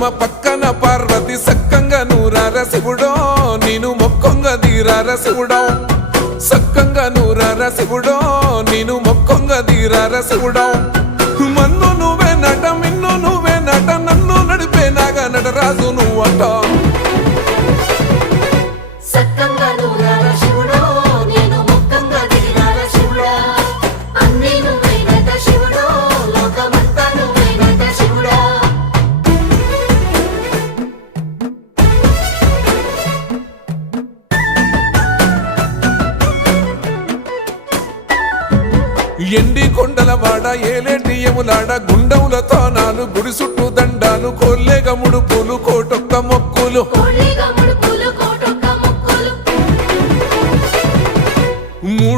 పద్మ పక్కన పార్వతి సక్కంగా నూరార శివుడో నేను మొక్కొంగ దీరార శివుడో సక్కంగా నూరార శివుడో నేను మొక్కొంగ దీరార శివుడో మన్ను నువ్వే నట మిన్ను నువ్వే నట నన్ను నడిపే నాగా నటరాజు నువ్వట ఎండి కొండల వాడ ఏలేటి యములాడ గుండముల తానాలు గుడి చుట్టూ దండాలు కోల్లేగ ముడుపులు కోటొక్క మొక్కులు